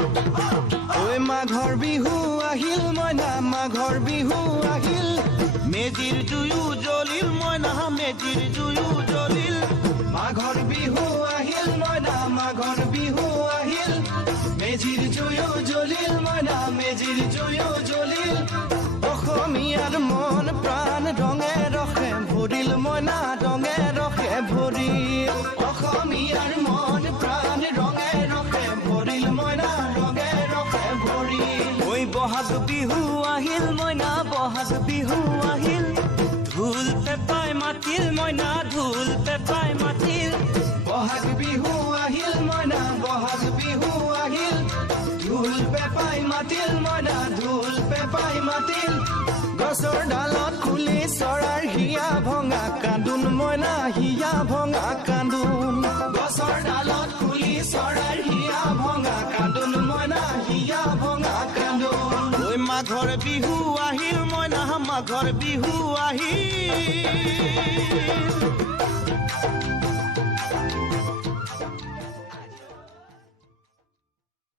ঐ মাঘৰ বিহু আহিল মইনা মাঘৰ বিহু আহিল মেজিৰ জুয়ো জ্বলিল মইনা মেজিৰ জুয়ো জ্বলিল মাঘৰ বিহু আহিল মইনা মাঘৰ বিহু আহিল মেজিৰ জুয়ো জ্বলিল মইনা মেজিৰ জুয়ো জ্বলিল অসমীয়াৰ মন প্ৰাণ ৰঙে ৰখে ভৰিল মইনা ৰঙে ৰখে ভৰিল অসমীয়াৰ মন প্ৰাণ ৰঙে ৰখে ভৰিল মইনা ৰঙে ৰখে ভৰিল ঐ বহাগ বিহু আহিল মইনা বহাগ বিহু আহিল ঢোল পেপাই মাতিল মইনা ঢোল পেপাই মাতিল বহাগ বিহু আহিল মইনা বহাগ বিহু আহিল ঢোল পেপাই মাতিল মইনা ঢোল পেপাই মাতিল গছৰ ডালত খুলি চৰাৰ হিয়া ভঙা কান্দোন মইনা হিয়া ভঙা কান্দোন গছৰ ডালত খুলি চৰাৰ হিয়া ভঙা কান্দোন মইনা হিয়া ভঙা কান্দোন ঐ মাঘৰ বিহু আহিল মইনা মাঘৰ বিহু আহিল